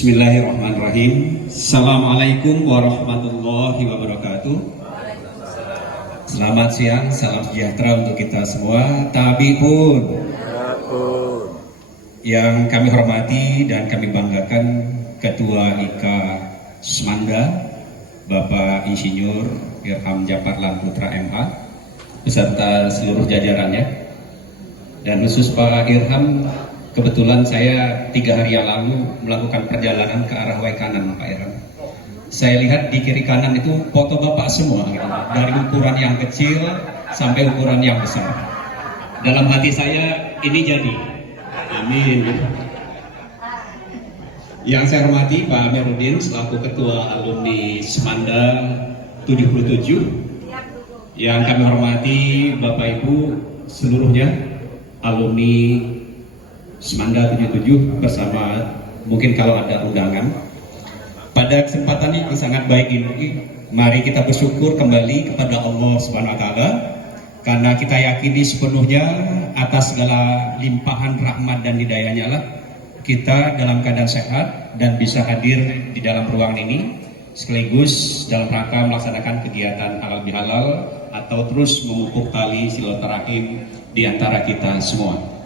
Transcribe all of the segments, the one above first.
Bismillahirrahmanirrahim. Assalamualaikum warahmatullahi wabarakatuh. Selamat siang, salam sejahtera untuk kita semua. Tabi pun yang kami hormati dan kami banggakan Ketua IKA Semanda, Bapak Insinyur Irham Japar Putra MH, beserta seluruh jajarannya. Dan khusus Pak Irham, kebetulan saya 3 hari yang lalu melakukan perjalanan ke arah Waikanan, Pak Irham. Saya lihat di kiri kanan itu foto Bapak semua, gitu. Dari ukuran yang kecil sampai ukuran yang besar. Dalam hati saya, ini jadi. Amin. Yang saya hormati Pak Amiruddin selaku Ketua Alumni Semanda 77. Yang kami hormati Bapak Ibu seluruhnya, alumni Semanda 77 bersama mungkin kalau ada undangan. Pada kesempatan ini sangat baik ini, mari kita bersyukur kembali kepada Allah Subhanahu wa taala karena kita yakini sepenuhnya atas segala limpahan rahmat dan hidayahnya lah kita dalam keadaan sehat dan bisa hadir di dalam ruangan ini sekaligus dalam rangka melaksanakan kegiatan halal bihalal atau terus memupuk tali silaturahim di antara kita semua.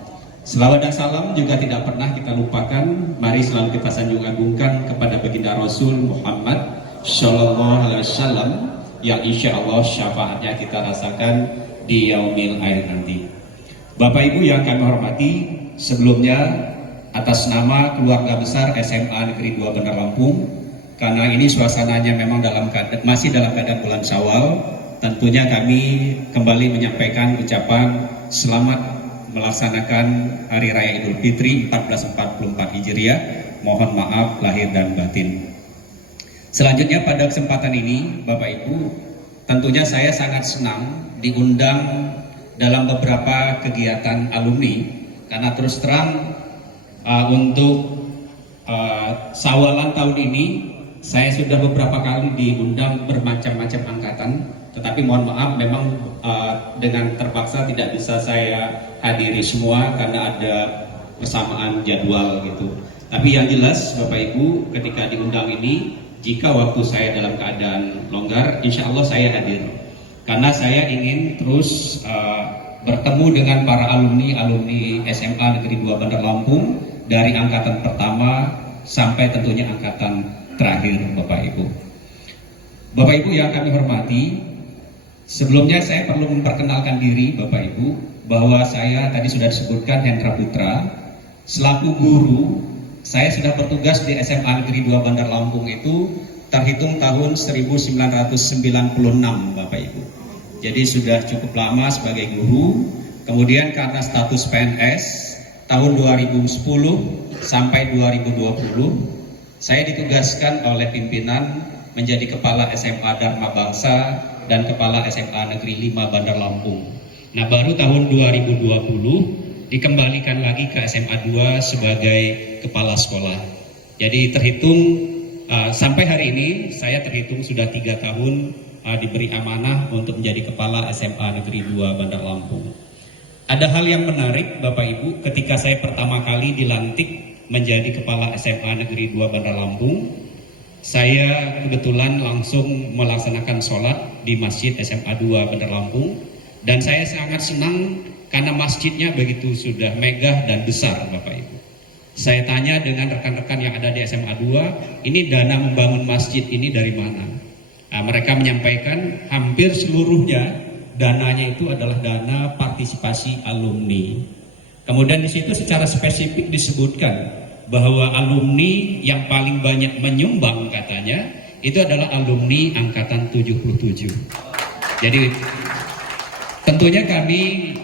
Selawat dan salam juga tidak pernah kita lupakan. Mari selalu kita sanjung agungkan kepada baginda Rasul Muhammad Shallallahu Alaihi Wasallam yang insya Allah syafaatnya kita rasakan di yaumil akhir nanti. Bapak Ibu yang kami hormati, sebelumnya atas nama keluarga besar SMA Negeri 2 Bandar Lampung, karena ini suasananya memang masih dalam keadaan bulan Syawal, tentunya kami kembali menyampaikan ucapan selamat melaksanakan Hari Raya Idul Fitri 1444 Hijriah. Mohon maaf lahir dan batin. Selanjutnya pada kesempatan ini Bapak Ibu, tentunya saya sangat senang diundang dalam beberapa kegiatan alumni karena terus terang untuk Sawalan tahun ini saya sudah beberapa kali diundang bermacam-macam angkatan, tetapi mohon maaf memang dengan terpaksa tidak bisa saya hadiri semua karena ada persamaan jadwal gitu. Tapi yang jelas Bapak Ibu, ketika diundang ini, jika waktu saya dalam keadaan longgar, insya Allah saya hadir. Karena saya ingin terus bertemu dengan para alumni SMA Negeri 2 Bandar Lampung dari angkatan pertama sampai tentunya angkatan terakhir Bapak Ibu. Bapak Ibu yang kami hormati, sebelumnya saya perlu memperkenalkan diri Bapak Ibu bahwa saya tadi sudah disebutkan Hendra Putra selaku guru. Saya sudah bertugas di SMA Negeri 2 Bandar Lampung itu terhitung tahun 1996 Bapak Ibu. Jadi sudah cukup lama sebagai guru. Kemudian karena status PNS tahun 2010 sampai 2020 saya ditugaskan oleh pimpinan menjadi Kepala SMA Dharma Bangsa dan Kepala SMA Negeri 5 Bandar Lampung. Nah, baru tahun 2020 dikembalikan lagi ke SMA 2 sebagai kepala sekolah. Jadi terhitung sampai hari ini saya terhitung sudah 3 tahun diberi amanah untuk menjadi kepala SMA Negeri 2 Bandar Lampung. Ada hal yang menarik Bapak Ibu, ketika saya pertama kali dilantik menjadi kepala SMA Negeri 2 Bandar Lampung, saya kebetulan langsung melaksanakan sholat di Masjid SMA 2 Bandar Lampung. Dan saya sangat senang karena masjidnya begitu sudah megah dan besar Bapak Ibu. Saya tanya dengan rekan-rekan yang ada di SMA 2, ini dana membangun masjid ini dari mana? Nah, mereka menyampaikan hampir seluruhnya dananya itu adalah dana partisipasi alumni. Kemudian di situ secara spesifik disebutkan bahwa alumni yang paling banyak menyumbang katanya itu adalah alumni angkatan 77. Jadi tentunya kami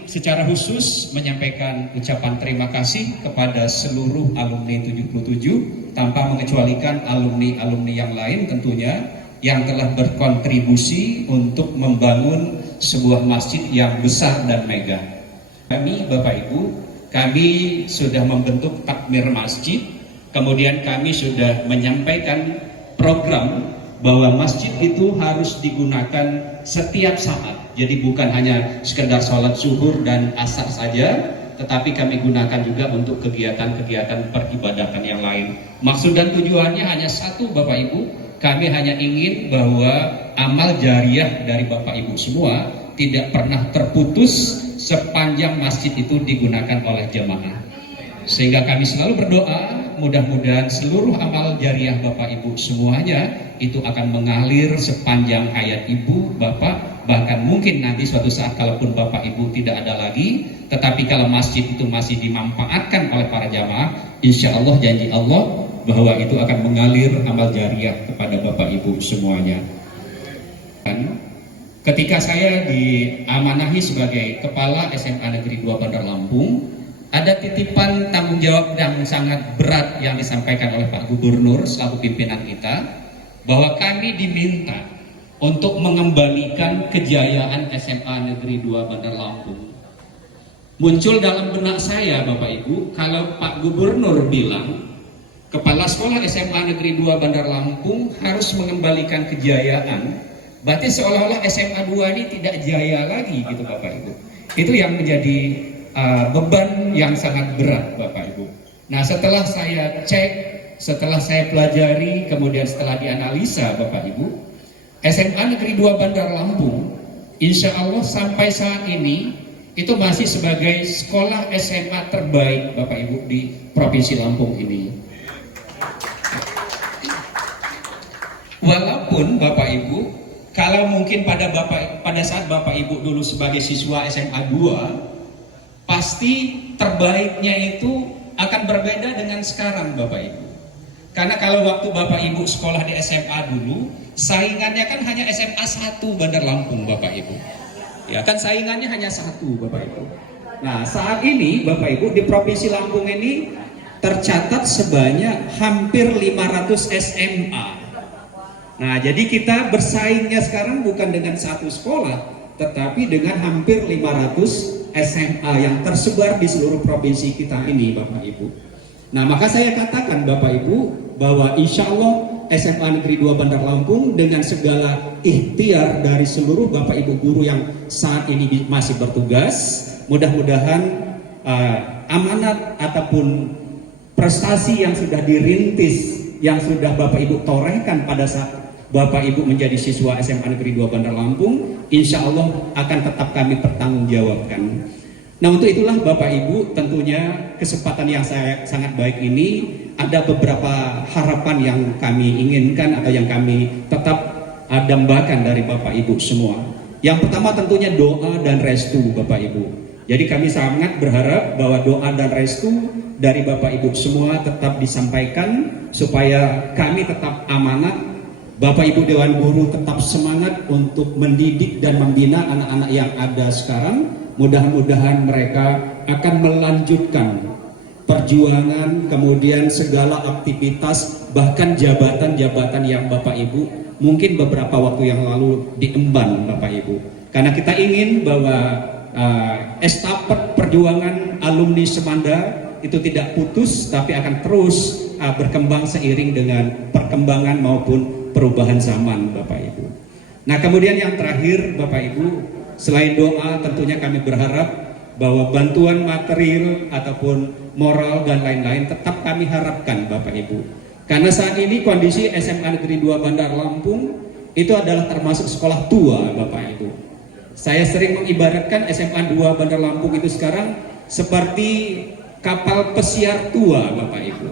secara khusus menyampaikan ucapan terima kasih kepada seluruh alumni 77 tanpa mengecualikan alumni-alumni yang lain tentunya yang telah berkontribusi untuk membangun sebuah masjid yang besar dan megah. Kami Bapak Ibu, kami sudah membentuk takmir masjid, kemudian kami sudah menyampaikan program bahwa masjid itu harus digunakan setiap saat. Jadi bukan hanya sekedar sholat zuhur dan asar saja, tetapi kami gunakan juga untuk kegiatan-kegiatan peribadatan yang lain. Maksud dan tujuannya hanya satu, Bapak Ibu, kami hanya ingin bahwa amal jariah dari Bapak Ibu semua tidak pernah terputus sepanjang masjid itu digunakan oleh jamaah. Sehingga kami selalu berdoa, mudah-mudahan seluruh amal jariah Bapak Ibu semuanya itu akan mengalir sepanjang hayat Ibu, Bapak, bahkan mungkin nanti suatu saat kalaupun Bapak Ibu tidak ada lagi, tetapi kalau masjid itu masih dimanfaatkan oleh para jamaah, insya Allah janji Allah bahwa itu akan mengalir amal jariah kepada Bapak Ibu semuanya. Ketika saya diamanahi sebagai Kepala SMA Negeri 2 Bandar Lampung, ada titipan tanggung jawab yang sangat berat yang disampaikan oleh Pak Gubernur selaku pimpinan kita, bahwa kami diminta untuk mengembalikan kejayaan SMA Negeri 2 Bandar Lampung. Muncul dalam benak saya, Bapak Ibu, kalau Pak Gubernur bilang Kepala Sekolah SMA Negeri 2 Bandar Lampung harus mengembalikan kejayaan, berarti seolah-olah SMA 2 ini tidak jaya lagi gitu, Bapak Ibu. Itu yang menjadi beban yang sangat berat, Bapak Ibu. Nah, setelah saya cek, setelah saya pelajari, kemudian setelah dianalisa, Bapak Ibu, SMA Negeri 2 Bandar Lampung insya Allah sampai saat ini itu masih sebagai sekolah SMA terbaik, Bapak Ibu, di Provinsi Lampung ini. Walaupun Bapak Ibu, kalau mungkin pada saat Bapak Ibu dulu sebagai siswa SMA 2, pasti terbaiknya itu akan berbeda dengan sekarang, Bapak Ibu. Karena kalau waktu Bapak Ibu sekolah di SMA dulu, saingannya kan hanya SMA 1 Bandar Lampung, Bapak Ibu. Ya kan, saingannya hanya 1, Bapak Ibu. Nah, saat ini Bapak Ibu di Provinsi Lampung ini tercatat sebanyak hampir 500 SMA. Nah, jadi kita bersaingnya sekarang bukan dengan satu sekolah, tetapi dengan hampir 500 SMA yang tersebar di seluruh provinsi kita ini, Bapak Ibu. Nah, maka saya katakan, Bapak Ibu, bahwa insya Allah SMA Negeri 2 Bandar Lampung dengan segala ikhtiar dari seluruh Bapak Ibu guru yang saat ini masih bertugas, mudah-mudahan amanat ataupun prestasi yang sudah dirintis, yang sudah Bapak Ibu torehkan pada saat Bapak Ibu menjadi siswa SMA Negeri 2 Bandar Lampung, insya Allah akan tetap kami pertanggungjawabkan. Nah, untuk itulah Bapak Ibu, tentunya kesempatan yang sangat baik ini ada beberapa harapan yang kami inginkan atau yang kami tetap dambakan dari Bapak Ibu semua. Yang pertama tentunya doa dan restu Bapak Ibu. Jadi kami sangat berharap bahwa doa dan restu dari Bapak Ibu semua tetap disampaikan supaya kami tetap amanat. Bapak Ibu Dewan Guru tetap semangat untuk mendidik dan membina anak-anak yang ada sekarang. Mudah-mudahan mereka akan melanjutkan perjuangan, kemudian segala aktivitas, bahkan jabatan-jabatan yang Bapak Ibu mungkin beberapa waktu yang lalu diemban, Bapak Ibu. Karena kita ingin bahwa estafet perjuangan alumni Semanda itu tidak putus, tapi akan terus berkembang seiring dengan perkembangan maupun perubahan zaman, Bapak Ibu. Nah, kemudian yang terakhir, Bapak Ibu, selain doa, tentunya kami berharap bahwa bantuan material ataupun moral dan lain-lain tetap kami harapkan, Bapak Ibu. Karena saat ini kondisi SMA Negeri 2 Bandar Lampung itu adalah termasuk sekolah tua, Bapak Ibu. Saya sering mengibaratkan SMA 2 Bandar Lampung itu sekarang seperti kapal pesiar tua, Bapak Ibu.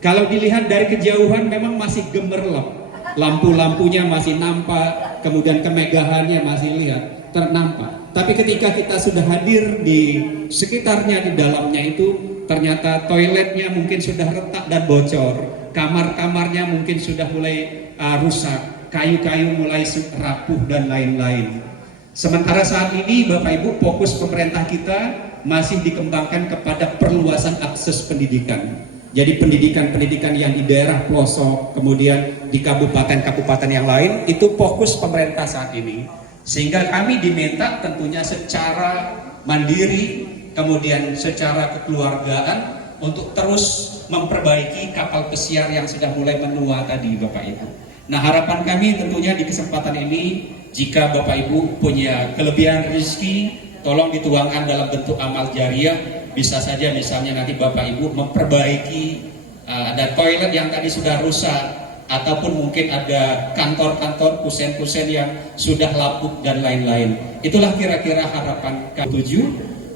Kalau dilihat dari kejauhan memang masih gemerlap. Lampu-lampunya masih nampak, kemudian kemegahannya masih ternampak. Tapi ketika kita sudah hadir di sekitarnya, di dalamnya itu ternyata toiletnya mungkin sudah retak dan bocor, kamar-kamarnya mungkin sudah mulai rusak, kayu-kayu mulai rapuh dan lain-lain. Sementara saat ini Bapak Ibu, fokus pemerintah kita masih dikembangkan kepada perluasan akses pendidikan. Jadi pendidikan-pendidikan yang di daerah pelosok, kemudian di kabupaten-kabupaten yang lain, itu fokus pemerintah saat ini. Sehingga kami diminta tentunya secara mandiri, kemudian secara kekeluargaan, untuk terus memperbaiki kapal pesiar yang sudah mulai menua tadi, Bapak Ibu. Nah, harapan kami tentunya di kesempatan ini, jika Bapak Ibu punya kelebihan rezeki, tolong dituangkan dalam bentuk amal jariah, bisa saja misalnya nanti Bapak Ibu memperbaiki ada toilet yang tadi sudah rusak, ataupun mungkin ada kantor-kantor kusen-kusen yang sudah lapuk dan lain-lain. Itulah kira-kira harapan K7.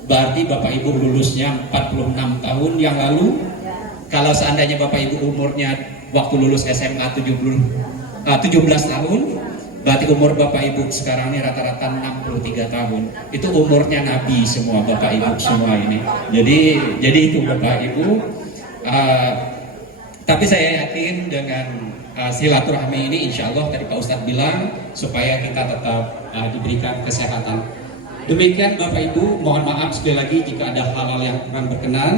Berarti Bapak Ibu lulusnya 46 tahun yang lalu. Kalau seandainya Bapak Ibu umurnya waktu lulus SMA 17 tahun, berarti umur Bapak Ibu sekarang ini rata-rata 63 tahun. Itu umurnya Nabi semua Bapak Ibu semua ini. Jadi itu Bapak Ibu. Tapi saya yakin dengan silaturahmi ini insya Allah tadi Pak Ustadz bilang supaya kita tetap diberikan kesehatan. Demikian Bapak Ibu, mohon maaf sekali lagi jika ada hal-hal yang kurang berkenan.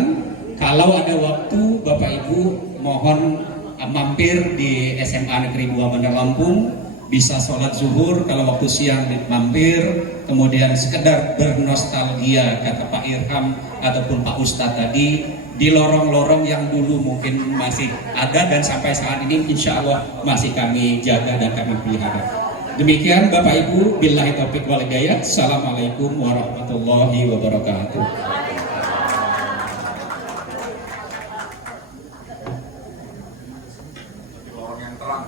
Kalau ada waktu Bapak Ibu mohon mampir di SMA Negeri 2 Bandar Lampung, bisa sholat zuhur, kalau waktu siang mampir, kemudian sekedar bernostalgia kata Pak Irham ataupun Pak Ustadz tadi, di lorong-lorong yang dulu mungkin masih ada dan sampai saat ini insya Allah masih kami jaga dan kami pelihara. Demikian Bapak Ibu, billahi taufiq wal hidayah. Assalamualaikum warahmatullahi wabarakatuh. Lorong yang terang.